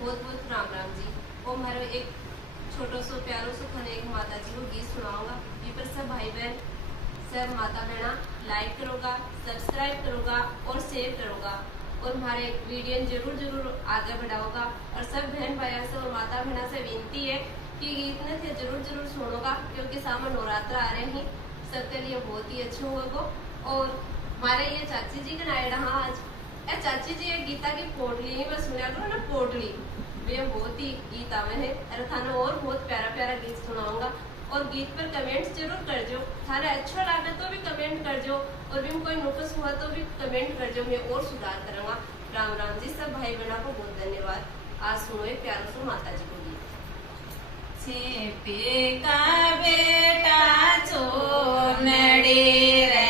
बहुत बहुत राम राम जी। वो मारो एक छोटो सो प्यारो सो थाने एक माता जी को गीत सुनाऊंगा। ये पर सब भाई बहन सब माता बहना लाइक करोगा, सब्सक्राइब करोगा और शेयर करोगा और हमारे वीडियो जरूर जरूर आगे बढ़ाओगा। और सब बहन भाइयों से और माता बहना से विनती है कि गीत ने थे जरूर जरूर सुनोगा, क्योंकि सामने नवरात्र आ रहे हैं, सबके लिए बहुत ही अच्छे होगा। और हमारे ये चाची जी का नायडा हाँ आज ए चाची जी ये गीता की पोटली नहीं मैं सुना करो ना पोटली वे बहुत ही गीत आवे है और थाने और बहुत प्यारा प्यारा गीत सुनाऊंगा। और गीत पर कमेंट्स जरूर कर जो, थारे अच्छा लगे तो भी कमेंट कर जो और भी कोई नुकस हुआ तो भी कमेंट कर जो, मैं और सुधार करूंगा। राम राम जी। सब भाई बहनों को बहुत धन्यवाद। आज सुनो एक प्यारा सा माता जी को गीत। छिपी का बेटा चो नड़ी रे